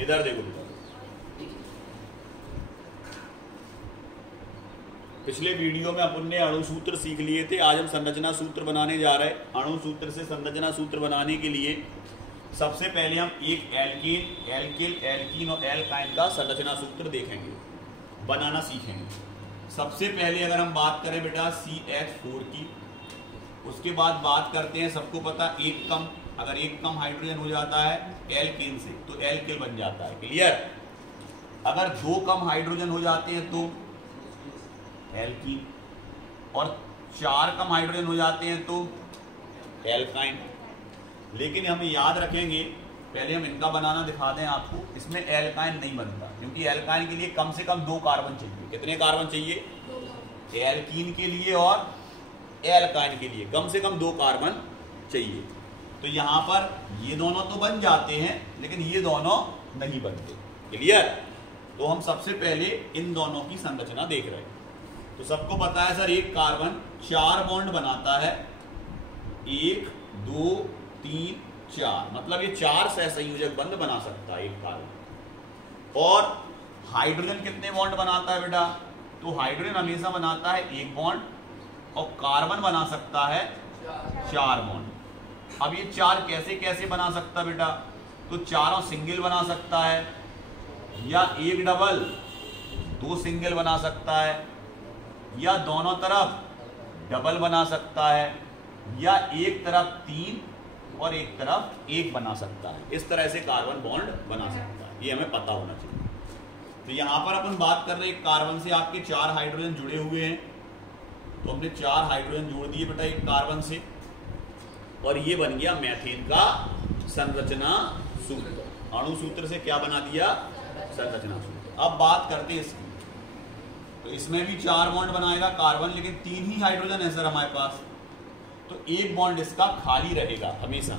इधर देखो बेटा, पिछले वीडियो में अपन ने अणु सूत्र सीख लिए थे, आज हम संरचना सूत्र बनाने जा रहे हैं। अणु सूत्र से संरचना सूत्र बनाने के लिए सबसे पहले हम एक एल्कीन, एल्किल, एल्कीन और एल्काइन का संरचना सूत्र देखेंगे, बनाना सीखेंगे। सबसे पहले अगर हम बात करें बेटा CH4 की, उसके बाद बात करते हैं, सबको पता एक कम, अगर एक कम हाइड्रोजन हो जाता है एल्कीन से तो एल्किल बन जाता है, क्लियर। अगर दो कम हाइड्रोजन हो जाते हैं तो एल्कीन, और चार कम हाइड्रोजन हो जाते हैं तो एल्काइन। लेकिन हमें याद रखेंगे, पहले हम इनका बनाना दिखा दें आपको, इसमें एल्काइन नहीं बनता क्योंकि एल्काइन के लिए कम से कम 2 कार्बन चाहिए। कितने कार्बन चाहिए? एल्कीन के लिए और एल्काइन के लिए कम से कम 2 कार्बन चाहिए। तो यहां पर ये दोनों तो बन जाते हैं लेकिन ये दोनों नहीं बनते, क्लियर। तो हम सबसे पहले इन दोनों की संरचना देख रहे हैं। तो सबको पता है सर, एक कार्बन 4 बॉन्ड बनाता है, 1 2 3 4, मतलब ये 4 सहसंयोजक बंध बना सकता है एक कार्बन। और हाइड्रोजन कितने बॉन्ड बनाता है बेटा? तो हाइड्रोजन हमेशा बनाता है 1 बॉन्ड और कार्बन बना सकता है 4 बॉन्ड। अब ये 4 कैसे कैसे बना सकता बेटा? तो चारों सिंगल बना सकता है, या एक डबल 2 सिंगल बना सकता है, या दोनों तरफ डबल बना सकता है, या एक तरफ 3 और एक तरफ 1 बना सकता है। इस तरह से कार्बन बॉन्ड बना सकता है, ये हमें पता होना चाहिए। तो यहां पर अपन बात कर रहे हैं, कार्बन से आपके 4 हाइड्रोजन जुड़े हुए हैं, तो हमने 4 हाइड्रोजन जोड़ दिए बेटा एक कार्बन से, और ये बन गया मीथेन का संरचना सूत्र। अणु सूत्र से क्या बना दिया? संरचना सूत्र। अब बात करते हैं इसकी, तो इसमें भी 4 बॉन्ड बनाएगा कार्बन, लेकिन 3 ही हाइड्रोजन है सर हमारे पास, तो 1 बॉन्ड इसका खाली रहेगा हमेशा,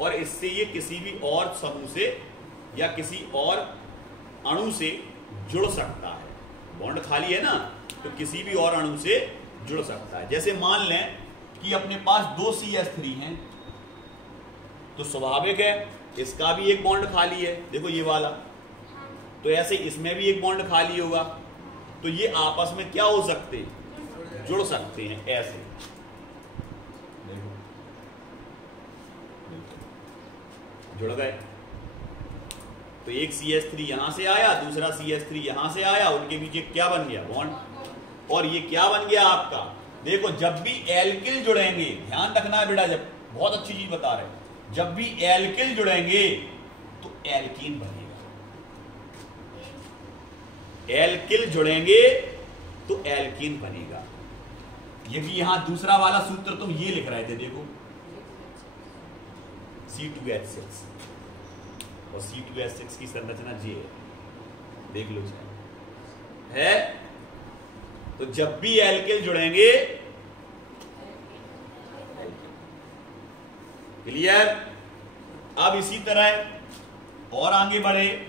और इससे ये किसी भी और समूह से या किसी और अणु से जुड़ सकता है। बॉन्ड खाली है ना, तो किसी भी और अणु से जुड़ सकता है। जैसे मान लें कि अपने पास 2 CH3 हैं, तो स्वाभाविक है इसका भी 1 बॉन्ड खाली है, देखो ये वाला, तो ऐसे इसमें भी 1 बॉन्ड खाली होगा, तो ये आपस में क्या हो सकते हैं? जुड़ सकते हैं, ऐसे जुड़ गए। तो एक CH3 यहां से आया, दूसरा CH3 यहां से आया, उनके बीच क्या बन गया? बॉन्ड। और ये क्या बन गया आपका? देखो जब भी एल्किल जुड़ेंगे, ध्यान रखना है बेटा, जब बहुत अच्छी चीज बता रहे हैं, जब भी एल्किल जुड़ेंगे तो एल्कीन बनेगा। एल्किल जुड़ेंगे तो एल्कीन बनेगा। ये भी यहां दूसरा वाला सूत्र तुम ये लिख रहे थे, देखो C2H6 और C2H6 की संरचना ये है, देख लो है। तो जब भी एल्किल जुड़ेंगे, क्लियर। अब इसी तरह और आगे बढ़े,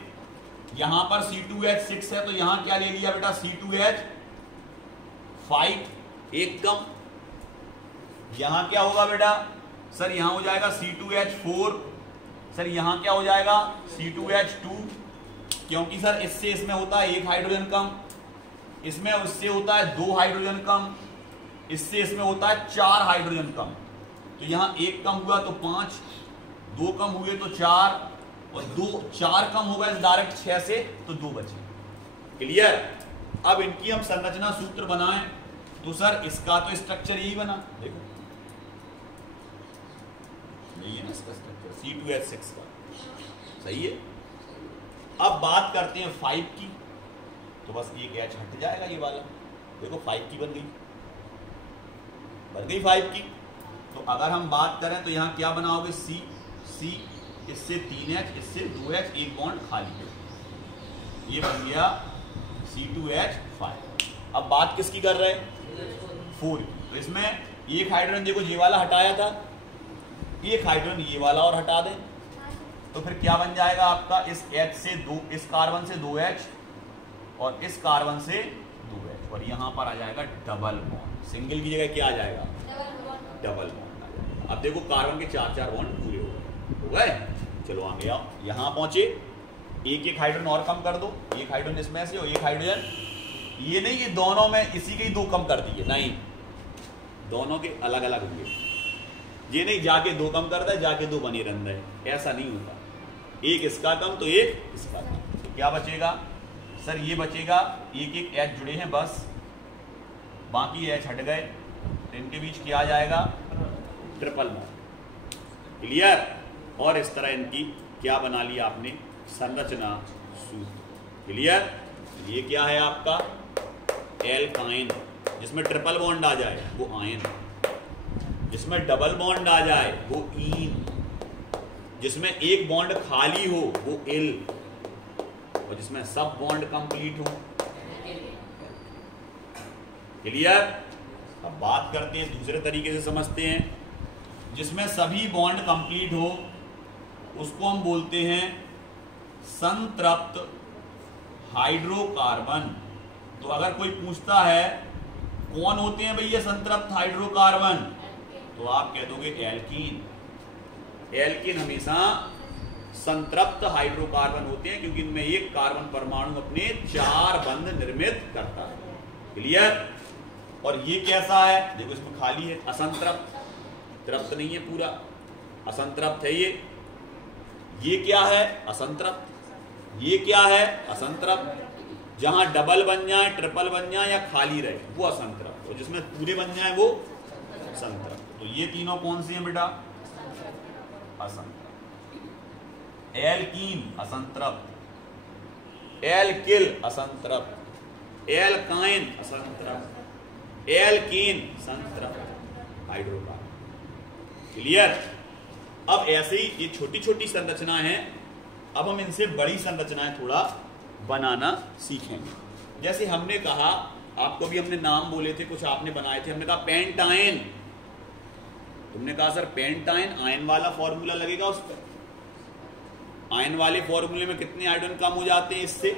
यहां पर C2H6 है, तो यहां क्या ले लिया बेटा? C2H5, एक कम। यहां क्या होगा बेटा? सर यहां हो जाएगा C2H4, सर यहां क्या हो जाएगा? C2H2, क्योंकि सर इससे इसमें होता है 1 हाइड्रोजन कम, इसमें उससे होता है 2 हाइड्रोजन कम, इससे इसमें होता है 4 हाइड्रोजन कम। तो यहां 1 कम हुआ तो 5, 2 कम हुए तो 4, और 4 कम होगा इस डायरेक्ट 6 से, तो 2 बचे, क्लियर। अब इनकी हम संरचना सूत्र बनाएं, तो सर इसका तो स्ट्रक्चर यही बना, देखो यही है ना इसका स्ट्रक्चर, C2H6 का, सही है। अब बात करते हैं 5 की, तो बस एक H हट जाएगा ये वाला, देखो 5 की बन गई 5 की। तो अगर हम बात करें तो यहां क्या बनाओगे? C, इससे 3H, इससे 2H, 1 बॉन्ड खाली है, ये बन गया C2H5। अब बात किसकी कर रहे हैं? 4 की। तो इसमें 1 हाइड्रोजन देखो ये वाला हटाया था, 1 हाइड्रोजन ये वाला और हटा दें, तो फिर क्या बन जाएगा आपका? इस H से 2, इस कार्बन से 2H और इस कार्बन से 2H, और यहां पर आ जाएगा डबल बॉन्ड। सिंगल की जगह क्या आ जाएगा? डबल बॉन्ड आ जाएगा। अब देखो कार्बन के 4 बॉन्ड पूरे हो गए। चलो आगे आओ, यहां पहुंचे, एक एक हाइड्रोजन और कम कर दो, एक हाइड्रोजन इसमें से और एक हाइड्रोजन, ये नहीं कि दोनों में इसी के ही दो कम कर दिए, नहीं, दोनों के अलग अलग होंगे। ये नहीं जाके दो कम करता है जाके दो बनी रहता है, ऐसा नहीं होता। एक इसका कम तो एक इसका कम, तो क्या बचेगा सर? ये बचेगा एक एक एच जुड़े हैं बस, बाकी एच हट गए, तो इनके बीच क्या आ जाएगा? Triple bond. क्लियर? और इस तरह इनकी क्या बना लिया आपने? संरचना सूत्र। क्लियर? ये क्या है आपका? एल्काइन, जिसमें ट्रिपल बॉन्ड आ जाए वो आयन, जिसमें डबल बॉन्ड आ जाए वो ईन, जिसमें एक बॉन्ड खाली हो वो एल, और जिसमें सब बॉन्ड कंप्लीट हो। क्लियर? अब बात करते हैं दूसरे तरीके से समझते हैं। जिसमें सभी बॉन्ड कंप्लीट हो उसको हम बोलते हैं संतृप्त हाइड्रोकार्बन। तो अगर कोई पूछता है कौन होते हैं भैया संतृप्त हाइड्रोकार्बन, तो आप कह दोगे एल्कीन। एल्कीन हमेशा संतृप्त हाइड्रोकार्बन होते हैं क्योंकि इनमें एक कार्बन परमाणु अपने 4 बंध निर्मित करता है। क्लियर? और ये कैसा है? देखो इसमें खाली है, असंतृप्त, तृप्त नहीं है पूरा, असंतृप्त है ये। ये क्या है? असंतृप्त। ये क्या है? असंतृप्त। जहां डबल बन जाए, ट्रिपल बन जाए या खाली रहे वो असंतृप्त, और जिसमें पूरे बन जाए वो संतृप्त। तो ये तीनों कौन सी हैं बेटा? असंतृप्त। एल्कीन असंतृप्त, एल्किल असंतृप्त, एल्काइन असंतृप्त, एल्कीन संतृप्त हाइड्रोकार्बन। क्लियर? अब ऐसे ही ये छोटी छोटी संरचनाएं हैं, अब हम इनसे बड़ी संरचनाएं थोड़ा बनाना सीखेंगे। जैसे हमने कहा, आपको भी हमने नाम बोले थे, कुछ आपने बनाए थे, हमने कहा पेंटाइन। तुमने कहा सर पेंटाइन आयन वाला फॉर्मूला लगेगा उस पर। आयन वाले फॉर्मूले में कितने हाइड्रोजन कम हो जाते हैं इससे?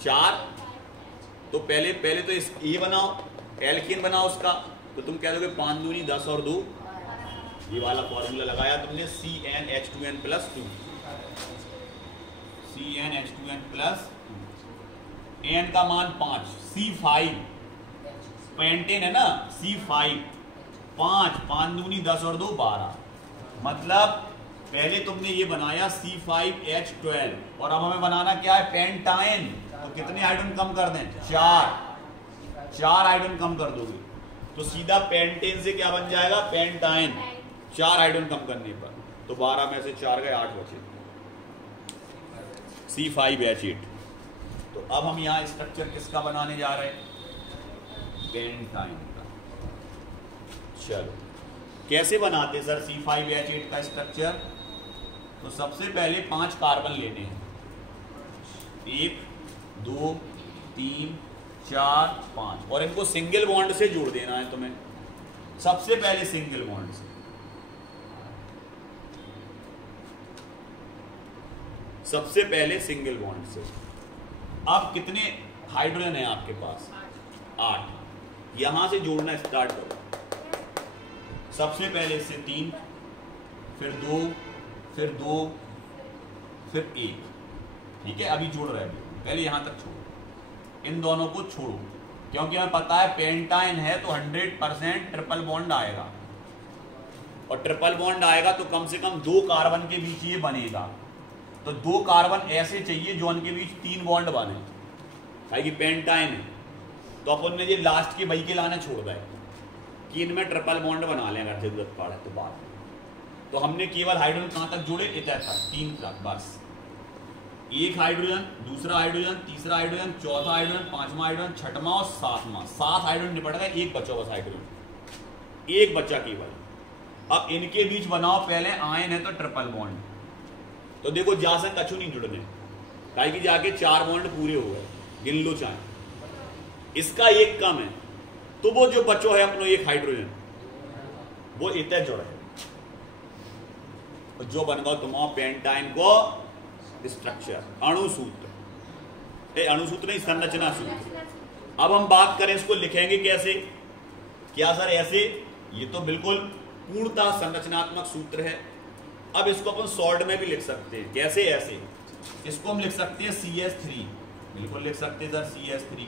4। तो पहले तो इस ये बनाओ, एल्कीन बनाओ उसका, तो तुम कह दोगे 5 दूनी 10 और 2, ये वाला फॉर्मूला लगाया तुमने CnH2n+2, CnH2n+2, एन का मान 5, C5 पेंटेन है ना, C5, 5 दूनी 10 और 2 12। मतलब पहले तुमने ये बनाया C5H12, और अब हमें बनाना क्या है? पेंटाइन। तो कितने हाइड्रोजन कम कर दें? 4 हाइड्रोजन कम कर दोगे तो सीधा पेंटेन से क्या बन जाएगा? पेंटाइन। 4 हाइड्रोजन कम करने पर, तो 12 में से 4 गए, 8 बचे, C5H8। तो अब हम यहां स्ट्रक्चर किसका बनाने जा रहे हैं? पेंटाइन का। चलो कैसे बनाते सर C5H8 का स्ट्रक्चर? तो सबसे पहले 5 कार्बन लेने हैं, 1 2 3 4 5, और इनको सिंगल बॉन्ड से जोड़ देना है तुम्हें। सबसे पहले सिंगल बॉन्ड से, सबसे पहले सिंगल बॉन्ड से। अब कितने हाइड्रोजन है आपके पास? 8। यहां से जोड़ना स्टार्ट करो। सबसे पहले इससे 3, फिर 2, फिर 2, फिर 1। ठीक है, अभी जोड़ रहे हैं, पहले यहां तक छोड़ो, इन दोनों को छोड़ो, क्योंकि हमें पता है पेंटाइन है तो 100% ट्रिपल बॉन्ड आएगा, और ट्रिपल बॉन्ड आएगा तो कम से कम 2 कार्बन के बीच ये बनेगा। तो 2 कार्बन ऐसे चाहिए जो उनके बीच 3 बॉन्ड बने, भाई कि पेंटाइन है। तो अपन ने ये लास्ट के भाई के लाना छोड़ दिया कि इनमें ट्रिपल बॉन्ड बना लें अगर जरूरत पड़े तो बाद में। तो हमने केवल हाइड्रोजन कहां तक जोड़े? इतना तक, 3 तक बस। 1 हाइड्रोजन, दूसरा हाइड्रोजन, तीसरा हाइड्रोजन, चौथा हाइड्रोजन, 5वां हाइड्रोजन, 6वां और 7वां। 7 हाइड्रोजन निपट गए, 1 बचा बस हाइड्रोजन, 1 बचा केवल। अब इनके बीच बनाओ पहले, आयन है तो ट्रिपल बॉन्ड। तो देखो जा से कछु नहीं जुड़ने, काहे कि जाके 4 बॉन्ड पूरे हो गए, गिन लो चाहे। इसका 1 कम है, तो वो जो बचो है अपनो 1 हाइड्रोजन, वो इतना जुड़ा है, जो बन गया तुम्हारा पेंटाइन को स्ट्रक्चर, अणुसूत्र। अणुसूत्र नहीं, संरचना सूत्र। अब हम बात करें इसको लिखेंगे कैसे? क्या सर ऐसे? ये तो बिल्कुल पूर्णतः संरचनात्मक सूत्र है। अब इसको अपन शॉर्ट में भी लिख सकते हैं। कैसे? ऐसे इसको हम लिख सकते हैं CH3, बिल्कुल लिख सकते हैं सर CH3।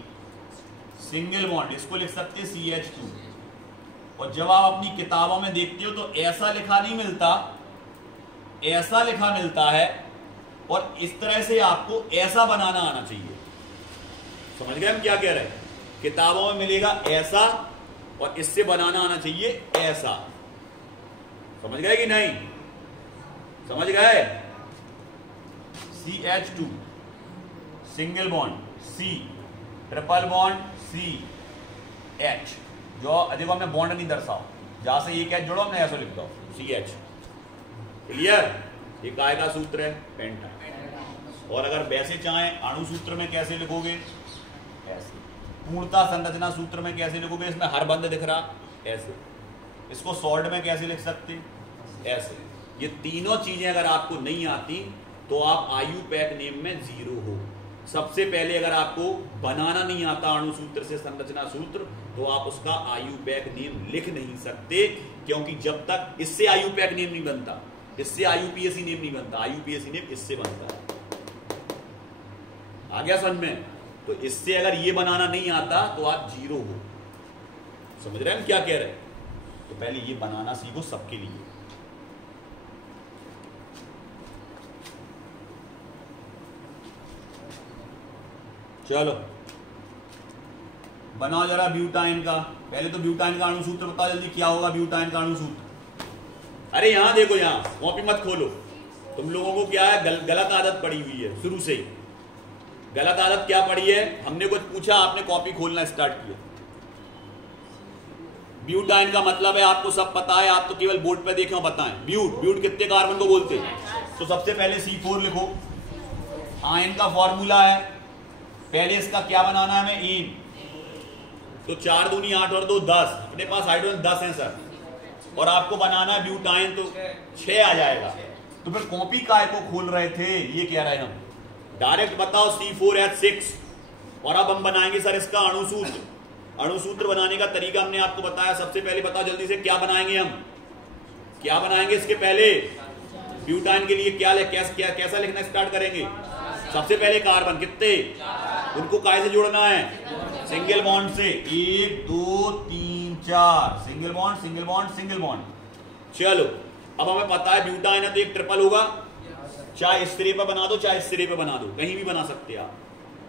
सिंगल बॉन्ड इसको लिख सकते हैं CH2। और जब आप अपनी किताबों में देखते हो तो ऐसा लिखा नहीं मिलता, ऐसा लिखा मिलता है, और इस तरह से आपको ऐसा बनाना आना चाहिए। समझ गए हम क्या कह रहे हैं? किताबों में मिलेगा ऐसा और इससे बनाना आना चाहिए ऐसा। समझ गए कि नहीं? समझ गए? CH2 single bond C, triple bond CH। जो देखो हमने बॉन्ड नहीं दर्शाओ, जहां से एक H जोड़ो हमने ऐसा लिख दो CH। क्लियर? ये काय का सूत्र है? पेंटा। और अगर वैसे चाहें अणु सूत्र में कैसे लिखोगे? ऐसे। पूर्णता संरचना सूत्र में कैसे लिखोगे? इसमें हर बंद दिख रहा ऐसे। इसको शॉर्ट में कैसे लिख सकते? ऐसे। ये तीनों चीजें अगर आपको नहीं आती तो आप IUPAC नेम में 0 हो। सबसे पहले अगर आपको बनाना नहीं आता अणु सूत्र से संरचना सूत्र, तो आप उसका IUPAC नेम लिख नहीं सकते, क्योंकि जब तक इससे IUPAC नेम नहीं बनता, इससे IUPAC नेम नहीं बनता, IUPAC नेम इससे बनता है। आ गया समझ में? तो इससे अगर ये बनाना नहीं आता तो आप 0 हो। समझ रहे हैं हम क्या कह रहे हैं? तो पहले ये बनाना सीखो सबके लिए। चलो बनाओ जरा ब्यूटाइन का। पहले तो ब्यूटाइन का अणु सूत्र बताओ जल्दी, क्या होगा ब्यूटाइन का अणु सूत्र? अरे यहां देखो, यहां कॉपी मत खोलो। तुम लोगों को क्या है, गलत आदत पड़ी हुई है शुरू से ही। गलत आदत क्या पड़ी है? हमने कुछ पूछा, आपने कॉपी खोलना स्टार्ट किया। ब्यूटाइन का मतलब है आपको सब पता है, आप तो केवल बोर्ड पे देखे हो बताएं। ब्यूट कितने कार्बन को बोलते हैं? तो सबसे पहले C4 लिखो। आयन का फॉर्मूला है, पहले इसका क्या बनाना है हमें? ईन। तो 4 दूनी 8 और 2 10। अपने पास हाइड्रोजन 10 है सर, और आपको बनाना है ब्यूटाइन, तो 6 आ जाएगा। तो फिर कॉपी काय को खोल रहे थे, ये कह रहे हैं हम। डायरेक्ट बताओ C4H6, और अब हम बनाएंगे सर इसका अणु सूत्र। अणु सूत्र बनाने का तरीका हमने आपको बताया। सबसे पहले बताओ जल्दी से क्या बनाएंगे हम? क्या बनाएंगे इसके पहले? ब्यूटाइन के लिए कैसा लिखना स्टार्ट करेंगे? सबसे पहले कार्बन कितने, उनको काय से जोड़ना है? सिंगल बॉन्ड से। 1 2 3 4 single bond single bond single bond. चलो अब हमें पता है ब्यूटाइन है तो एक ट्रिपल होगा। चाहे इस सिरे पर बना दो, चाहे इस सिरे पर बना दो, कहीं भी बना सकते हैं आप।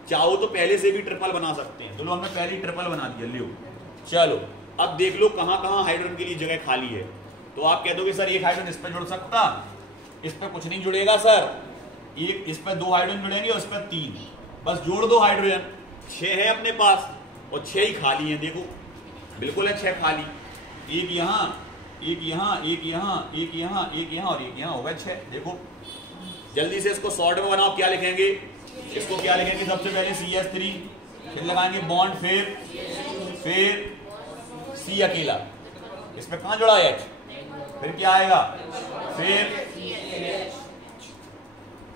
चाहो तो पहले से भी ट्रिपल बना सकते हैं। चलो हमने पहले ही ट्रिपल बना दिया, लियो। चलो अब देख लो कहां कहां हाइड्रोजन के लिए जगह खाली है। तो आप कह दोगे सर एक हाइड्रोजन इस पर जुड़ सकता, इस पर कुछ नहीं जुड़ेगा सर। एक इस पर 2 हाइड्रोजन जुड़ेंगे और इस पर 3, बस जोड़ दो हाइड्रोजन। 6 है अपने पास और 6 ही खाली है। देखो बिल्कुल है 6 खाली। एक यहां, एक यहां, एक यहां, एक यहां, एक यहां और एक यहां, हो गया 6। देखो जल्दी से इसको शॉर्ट में बनाओ। क्या लिखेंगे इसको? क्या लिखेंगे? सबसे पहले CH3, फिर लगाएंगे बॉन्ड, फिर C अकेला। इस पे कहां जुड़ा H, फिर क्या आएगा? फिर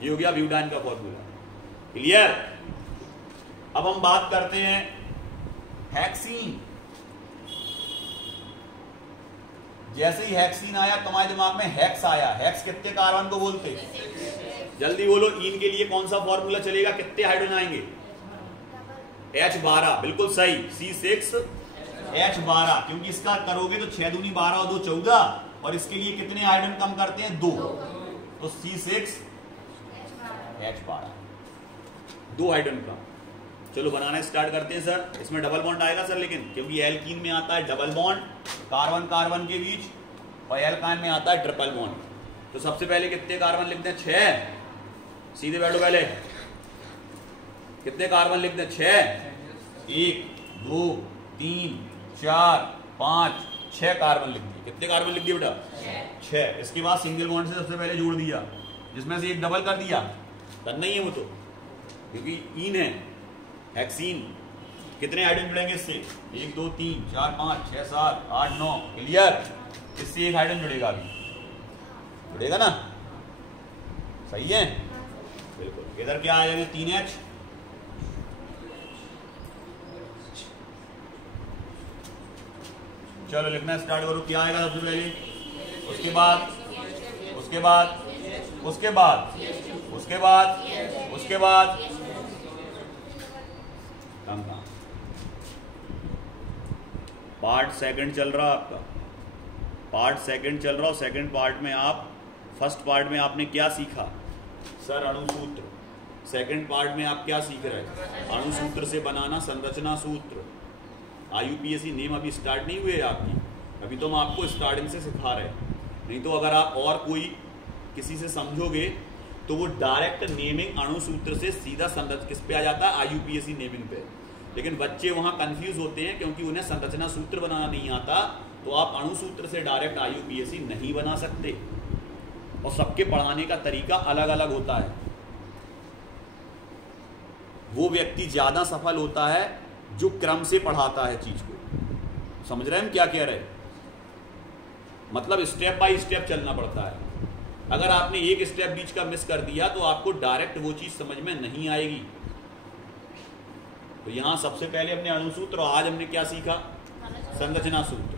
ये हो गया ब्यूटाइन का फॉर्मूला। क्लियर? अब हम बात करते हैं हेक्सीन। जैसे ही हेक्सीन आया तुम्हारे दिमाग में हेक्स आया। हेक्स कितने कार्बन को बोलते? जल्दी बोलो। ईन के लिए कौन सा फॉर्मूला चलेगा? कितने हाइड्रोजन आएंगे? H12, बिल्कुल सही। C6H12, क्योंकि इसका करोगे तो 6 दूनी 12 और 2 14, और इसके लिए कितने हाइड्रोजन कम करते हैं? 2। तो C6H12, 2 हाइड्रोजन कम। चलो बनाना स्टार्ट करते हैं सर। इसमें डबल बॉन्ड आएगा सर, लेकिन क्योंकि एल्कीन में आता है डबल बॉन्ड कार्बन कार्बन के बीच, और एल्काइन में आता है ट्रिपल बॉन्ड। तो सबसे पहले कितने कार्बन लिखते हैं? 6। सीधे बैठो पहले। कितने कार्बन लिखते हैं? 6। 1 2 3 4 5 6 कार्बन लिख दिए। कितने कार्बन लिख दिए बेटा? 6। इसके बाद सिंगल बॉन्ड से सबसे पहले जोड़ दिया, जिसमें से एक डबल कर दिया। करना ही है वो तो, क्योंकि ईन है हेक्सीन। कितने हाइड्रोजन जुड़ेंगे इससे? 1 2 3 4 5 6 7 8 9। क्लियर? इससे एक हाइड्रोजन जुड़ेगा, अभी जुड़ेगा ना? सही है, बिल्कुल। इधर क्या आ जाएंगे? 3H। चलो लिखना स्टार्ट करो। क्या आएगा सबसे पहले? उसके बाद उसके बाद उसके बाद उसके बाद पार्ट सेकंड चल रहा आपका, पार्ट सेकंड चल रहा, और सेकंड पार्ट में आप, फर्स्ट पार्ट में आपने क्या सीखा सर? अणुसूत्र। सेकंड पार्ट में आप क्या सीख रहे हैं? अणुसूत्र से बनाना संरचना सूत्र। IUPAC नेम अभी स्टार्ट नहीं हुए आपकी, अभी तो हम आपको स्टार्टिंग से सिखा रहे हैं। नहीं तो अगर आप और कोई किसी से समझोगे तो वो डायरेक्ट नेमिंग अणुसूत्र से सीधा किस पे आ जाता है? IUPAC नेमिंग पे। लेकिन बच्चे वहां कंफ्यूज होते हैं क्योंकि उन्हें संरचना सूत्र बनाना नहीं आता, तो आप अणुसूत्र से डायरेक्ट IUPAC नहीं बना सकते, और सबके पढ़ाने का तरीका अलग अलग होता है। वो व्यक्ति ज्यादा सफल होता है जो क्रम से पढ़ाता है चीज को। समझ रहे हैं हम क्या कह रहे हैं? मतलब स्टेप बाय स्टेप चलना पड़ता है। अगर आपने एक स्टेप बीच का मिस कर दिया तो आपको डायरेक्ट वो चीज समझ में नहीं आएगी। तो यहां सबसे पहले हमने अणुसूत्र, और आज हमने क्या सीखा? संरचना सूत्र।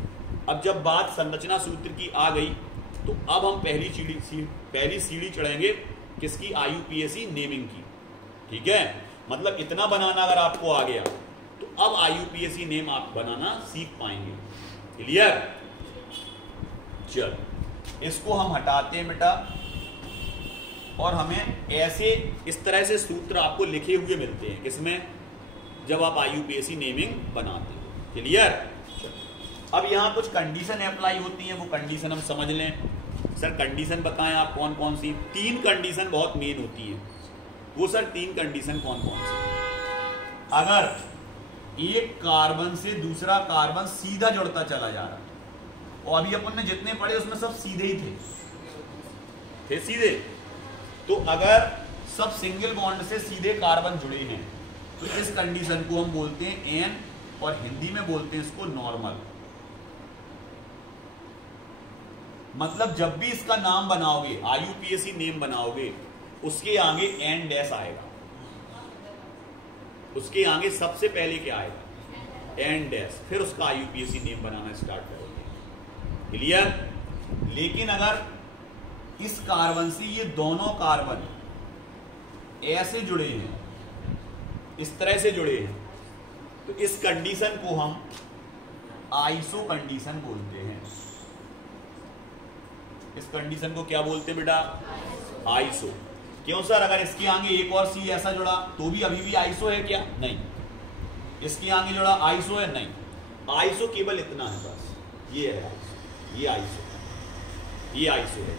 अब जब बात संरचना सूत्र की आ गई तो अब हम पहली सीढ़ी चढ़ेंगे किसकी? IUPAC नेमिंग की। ठीक है, मतलब इतना बनाना अगर आपको आ गया तो अब IUPAC नेम आप बनाना सीख पाएंगे। क्लियर? चल इसको हम हटाते हैं बेटा, और हमें ऐसे इस तरह से सूत्र आपको लिखे हुए मिलते हैं किसमें? जब आप IUPAC नेमिंग बनाते हैं। क्लियर? अब यहां कुछ कंडीशन अप्लाई होती हैं, वो कंडीशन हम समझ लें। सर कंडीशन बताएं आप कौन कौन सी? 3 कंडीशन बहुत मेन होती है। वो सर 3 कंडीशन कौन कौन सी? अगर एक कार्बन से दूसरा कार्बन सीधा जुड़ता चला जा रहा है, और अभी अपन ने जितने पढ़े उसमें सब सीधे ही थे सीधे, तो अगर सब सिंगल बॉन्ड से सीधे कार्बन जुड़े हैं तो इस कंडीशन को हम बोलते हैं एन, और हिंदी में बोलते हैं इसको नॉर्मल। मतलब जब भी इसका नाम बनाओगे, IUPAC नेम बनाओगे, उसके आगे एन डैश आएगा। उसके आगे सबसे पहले क्या आएगा? एन डैश, फिर उसका IUPAC नेम बनाना स्टार्ट करोगे। क्लियर? लेकिन अगर इस कार्बन से ये दोनों कार्बन ऐसे जुड़े हैं, इस तरह से जुड़े हैं, तो इस कंडीशन को हम आइसो कंडीशन बोलते हैं। इस कंडीशन को क्या बोलते हैं बेटा? आइसो। क्यों सर? अगर इसके आगे एक और सी ऐसा जुड़ा तो भी अभी भी आइसो है क्या? नहीं। इसके आगे जुड़ा आइसो है? नहीं। आइसो केवल इतना है बस, ये है आइसो, ये आइसो है, ये आइसो है।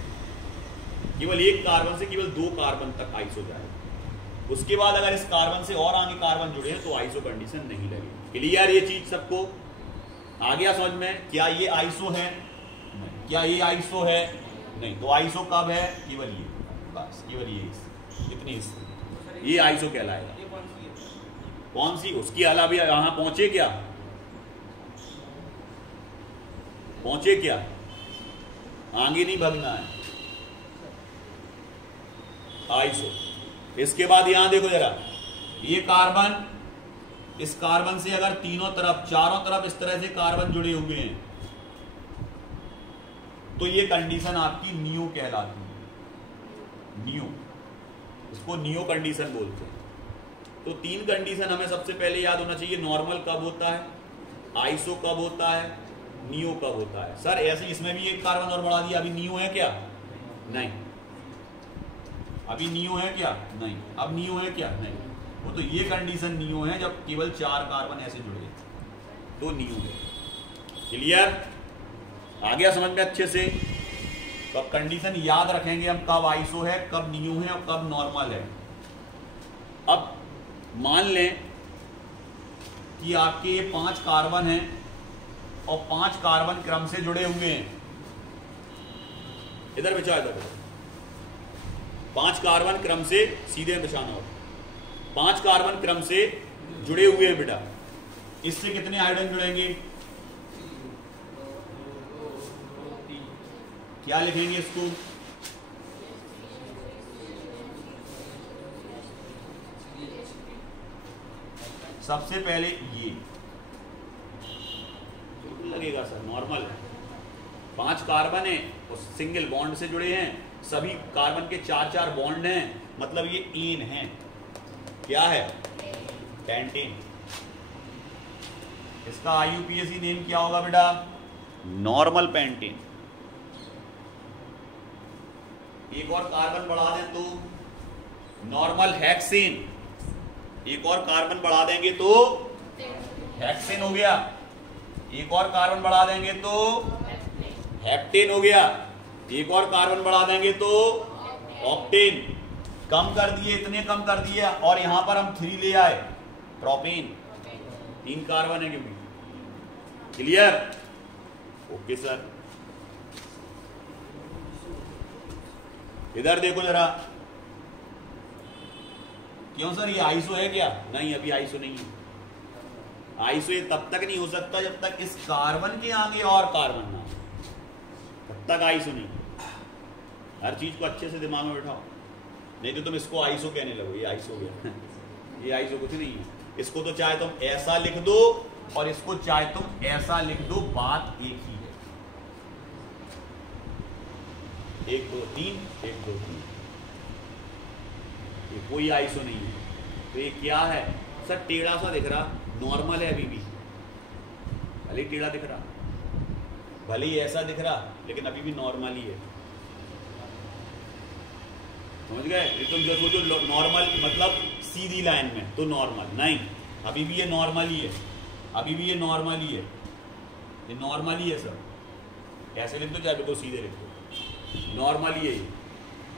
केवल एक कार्बन से केवल 2 कार्बन तक आइसो जाएगा। उसके बाद अगर इस कार्बन से और आगे कार्बन जुड़े हैं तो आइसो कंडीशन नहीं लगेगी। क्लियर? ये चीज सबको आ गया समझ में? क्या ये आइसो है? नहीं। क्या ये आइसो है? नहीं। तो आइसो कब है? केवल ये, बस केवल ये इतनी ये आइसो कहलाएगा। कौन सी? उसकी अलावा यहां पहुंचे क्या? पहुंचे क्या? आगे नहीं भगना है। आइसो। इसके बाद यहां देखो जरा, ये कार्बन, इस कार्बन से अगर तीनों तरफ, चारों तरफ इस तरह से कार्बन जुड़े हुए हैं तो ये कंडीशन आपकी नियो कहलाती है। नियो, इसको नियो कंडीशन बोलते हैं। तो 3 कंडीशन हमें सबसे पहले याद होना चाहिए। नॉर्मल कब होता है, आइसो कब होता है, नियो कब होता है। सर ऐसे इसमें भी एक कार्बन और बढ़ा दिया, अभी नियो है क्या? नहीं। अभी नियो है क्या? नहीं। अब नियो है क्या? नहीं। वो तो ये कंडीशन नियो है जब केवल 4 कार्बन ऐसे जुड़े तो नियो है। क्लियर? आ गया समझ में अच्छे से? तो अब कंडीशन याद रखेंगे हम, कब आइसो है, कब नियो है और कब नॉर्मल है। अब मान लें कि आपके ये 5 कार्बन हैं और 5 कार्बन क्रम से जुड़े हुए हैं। इधर बिछा, इधर 5 कार्बन क्रम से सीधे बिछाना हो। 5 कार्बन क्रम से जुड़े हुए हैं बेटा। इससे कितने हाइड्रोजन जुड़ेंगे? क्या लिखेंगे इसको? सबसे पहले ये लगेगा सर, नॉर्मल है। 5 कार्बन है और सिंगल बॉन्ड से जुड़े हैं सभी कार्बन के 4 बॉन्ड हैं, मतलब ये इन है। क्या है? पेंटेन। इसका IUPAC नेम क्या होगा बेटा? Normal pentane. एक और कार्बन बढ़ा दें तो नॉर्मल हेक्सेन। एक और कार्बन बढ़ा देंगे तो हेक्सेन हो गया। एक और कार्बन बढ़ा देंगे तो हेप्टेन हो गया। एक और कार्बन बढ़ा देंगे तो ऑक्टेन। कम कर दिए, इतने कम कर दिए, और यहां पर हम 3 ले आए, प्रोपेन। 3 कार्बन है क्योंकि। क्लियर? Okay sir. इधर देखो जरा। क्यों सर, ये आइसो है क्या? नहीं, अभी आइसो नहीं है। आइसो ये तब तक नहीं हो सकता जब तक इस कार्बन के आगे और कार्बन ना हो, तब तक आइसो नहीं। हर चीज को अच्छे से दिमाग में बैठाओ, नहीं तो तुम इसको आइसो कहने लगो। ये आइसो गया ये आइसो कुछ नहीं है। इसको तो चाहे तुम ऐसा लिख दो और इसको चाहे तुम ऐसा लिख दो, बात एक ही है। 1 2 3 1 2 3। ये कोई आइसो नहीं है। तो ये क्या है सर? टेढ़ा सा दिख रहा, नॉर्मल है अभी भी। भले ही टेढ़ा दिख रहा, भले ही ऐसा दिख रहा, लेकिन अभी भी नॉर्मल ही है। समझ गए? तुम जो सोचो नॉर्मल मतलब सीधी लाइन में, तो नॉर्मल नहीं, अभी भी ये नॉर्मल ही है। अभी भी ये नॉर्मल ही है। ये नॉर्मल ही है सर। ऐसे लिख दो चाहे तो सीधे लिख दो, नॉर्मल ही है।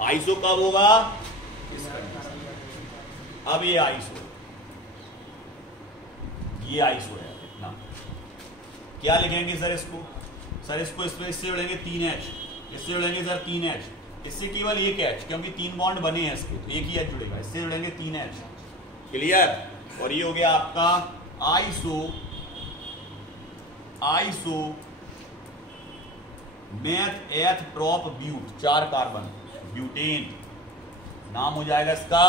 आइसो कब होगा? अब ये आइसो, ये आइसो है ना। क्या लिखेंगे सर इसको? सर इसको इससे जोड़ेंगे 3H, इससे जोड़ेंगे सर 3H, इससे केवल 1 H, क्योंकि 3 बॉन्ड बने हैं इसके, तो एक ही H जुड़ेगा। इससे जुड़ेंगे 3H। क्लियर? और ये हो गया आपका iso meth eth prop but, 4 carbon, butane. नाम हो जाएगा इसका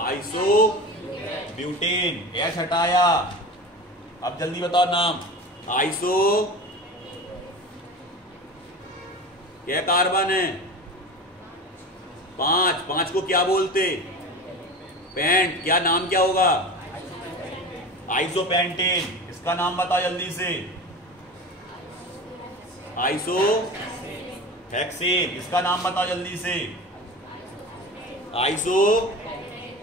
आइसो ब्यूटेन। H हटाया, अब जल्दी बताओ नाम। आइसो क्या कार्बन है? 5 को क्या बोलते? पेंट। क्या नाम क्या होगा? आइसोपेंटेन। इसका नाम बताओ जल्दी से। Iso hexane. इसका नाम बताओ जल्दी से। Iso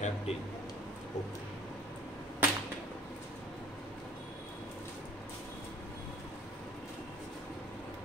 heptane.